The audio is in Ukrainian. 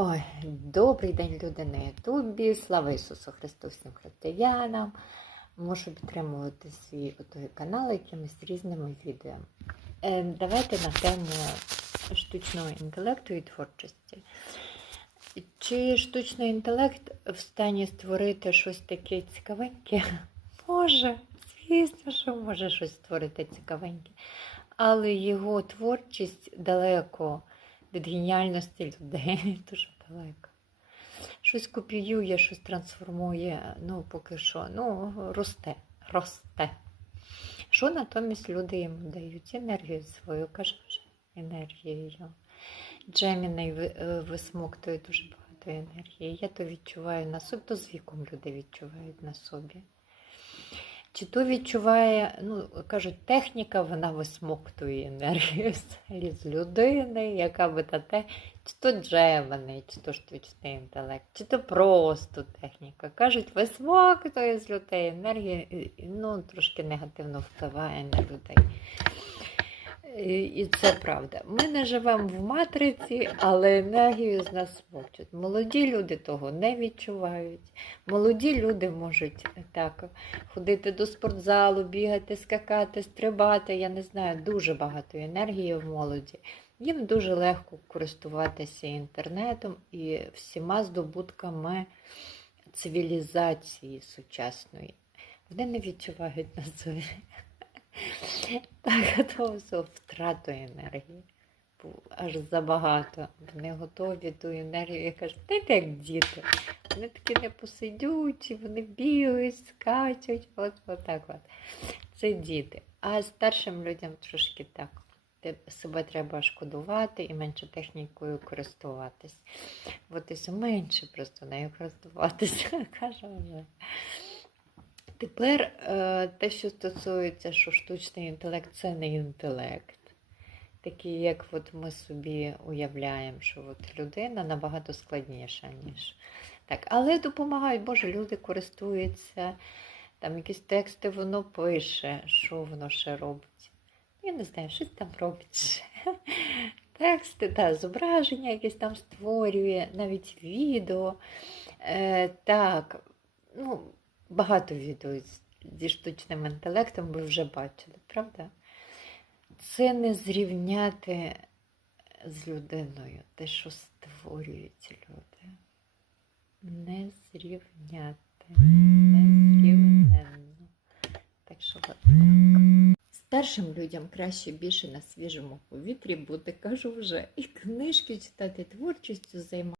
Ой, добрий день, люди на Ютубі. Слава Ісусу Христу всім християнам. Можу підтримувати свій отой канал якимись різними відео. Е, давайте на тему штучного інтелекту і творчості. Чи штучний інтелект в стані створити щось таке цікавеньке? Може, звісно, що може щось створити цікавеньке. Але його творчість далеко від геніальності людей дуже далеко. Щось копіює, щось трансформує, ну поки що, ну, росте, росте. Що натомість люди йому дають? Енергію свою, каже енергією. Джеміний е, висмоктує дуже багато енергії. Я то відчуваю на собі, то з віком люди відчувають на собі. Чи то відчуває, ну, кажуть, техніка, вона висмоктує енергію з людини, яка би та те, чи то джеваний, чи то штучний інтелект, чи то просто техніка. Кажуть, висмоктує з людей енергію, ну, трошки негативно впливає на людей. І це правда. Ми не живемо в матриці, але енергію з нас смокчуть. Молоді люди того не відчувають. Молоді люди можуть так ходити до спортзалу, бігати, скакати, стрибати. Я не знаю, дуже багато енергії в молоді. Їм дуже легко користуватися інтернетом і всіма здобутками цивілізації сучасної. Вони не відчувають на собі. Так, то все втрату енергії. Аж забагато. Вони готові ту енергію. Я кажу, дайте як діти. Вони такі непосидючі, вони бігають, скачуть. От, от так от. Це діти. А старшим людям трошки так. Себе треба шкодувати і менше технікою користуватись. От і менше просто нею користуватися, каже вже. Тепер е, те, що стосується, що штучний інтелект це не інтелект. Такий, як от ми собі уявляємо, що от людина набагато складніша, ніж так. Але допомагають, Боже, люди користуються, там якісь тексти воно пише, що воно ще робить. Я не знаю, щось там робить. Тексти, та, зображення якесь там створює, навіть відео. Е, так, ну, багато відео зі штучним інтелектом ви вже бачили, правда? Це не зрівняти з людиною, те, що створюють люди. Не зрівняти. Не зрівненно. Так що от так. Старшим людям краще більше на свіжому повітрі бути, кажу вже, і книжки читати, творчістю займатися.